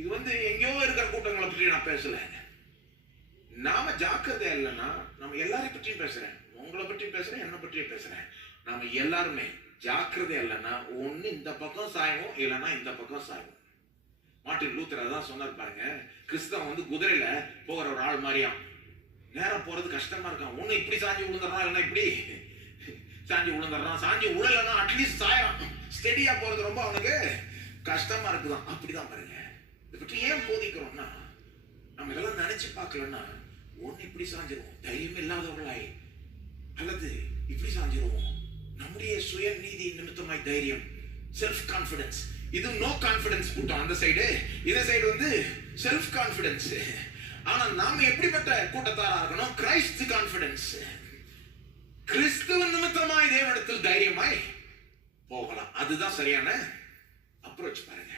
இது எங்கேயோ இருக்கிற கூட்டங்களை பற்றி நான் பேசல. நாம ஜாக்கிரதையா இல்லைன்னா நம்ம எல்லாரையும் பற்றியும் பேசுறேன், உங்களை பற்றியும் பேசுறேன், என்னை பற்றியும் பேசுறேன். நாம எல்லாருமே ஜாக்கிரதையா இல்லைன்னா ஒண்ணு இந்த பக்கம் சாய்வோம், இல்லைன்னா இந்த பக்கம் சாய்வோம். மார்ட்டின் லூத்தர் அதான் சொன்னார் பாருங்க, கிறிஸ்தவன் குதிரையில போகிற ஒரு ஆள் மாதிரியாம். நேரம் போறது கஷ்டமா இருக்கான். ஒண்ணு இப்படி சாஞ்சி விழுந்துடுறான், இல்லைன்னா இப்படி சாஞ்சி விழுந்துடுறான். சாஞ்சி உழலன்னா அட்லீஸ்ட் சாயம். ஸ்டெடியா போறது ரொம்ப அவனுக்கு கஷ்டமா இருக்குதான். அப்படிதான் பாருங்க. இதை பற்றி ஏன் போதிக்கிறோம்னா, நம்ம இதெல்லாம் நினைச்சு பார்க்கலன்னா ஒண்ணு இப்படி சாஞ்சிருவோம் தைரியம் இல்லாதவர்களாய், அல்லது இப்படி சாஞ்சிருவோம் நம்முடைய சுய நீதி நிமித்தமாய் தைரியம், செல்ஃப் கான்பிடன்ஸ். இது நோ கான்பிடன்ஸ் கூட்டம் அந்த சைடு, இந்த சைடு செல்ஃப் கான்பிடன்ஸ். ஆனா நாம எப்படிப்பட்ட கூட்டத்தாரா இருக்கணும்? Christ confidence. கிறிஸ்துவ நிமித்தமாய் தேவனிடத்தில் தைரியமாய் போகலாம். அதுதான் சரியான அப்ரோச் பாருங்க.